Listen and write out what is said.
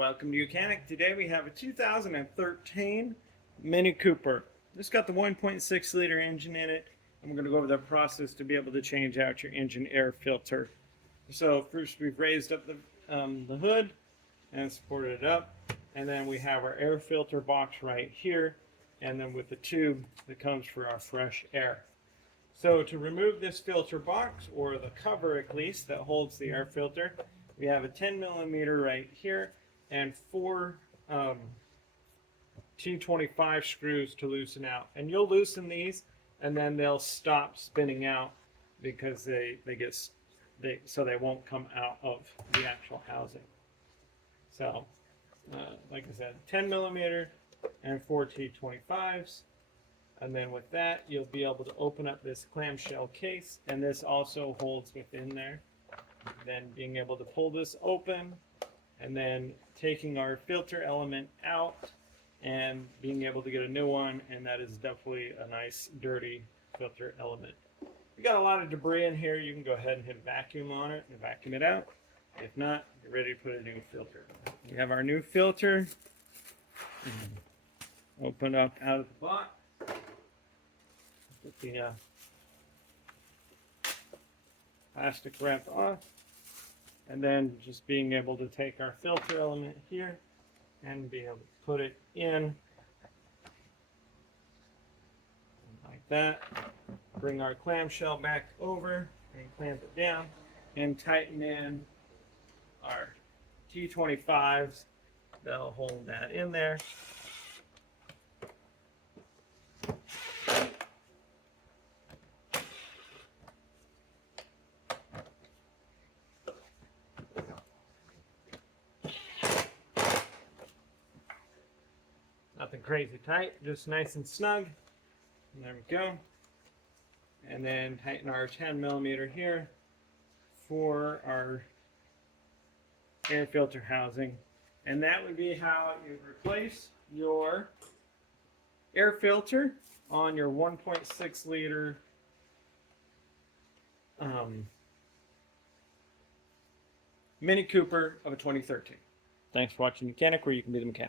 Welcome to Mechanic. Today we have a 2013 Mini Cooper. This got the 1.6 liter engine in it. I'm going to go over the process to be able to change out your engine air filter. So first we've raised up the hood and supported it up, and then we have our air filter box right here, and then with the tube that comes for our fresh air. So to remove this filter box, or the cover at least, that holds the air filter, we have a 10 millimeter right here and four T25 screws to loosen out. And you'll loosen these and then they'll stop spinning out because they won't come out of the actual housing. So like I said, 10 millimeter and four T25s. And then with that, you'll be able to open up this clamshell case, and this also holds within there. Then being able to pull this open, and then taking our filter element out and being able to get a new one, and that is definitely a nice dirty filter element. We got a lot of debris in here. You can go ahead and hit vacuum on it and vacuum it out. If not, you're ready to put a new filter. We have our new filter. Open up out of the box. Put the plastic wrap off, and then just being able to take our filter element here and be able to put it in like that. Bring our clamshell back over and clamp it down and tighten in our T25s. That'll hold that in there. Nothing crazy tight, just nice and snug. And there we go. And then tighten our 10 millimeter here for our air filter housing. And that would be how you replace your air filter on your 1.6 liter Mini Cooper of a 2013. Thanks for watching Mechanic, where you can be the mechanic.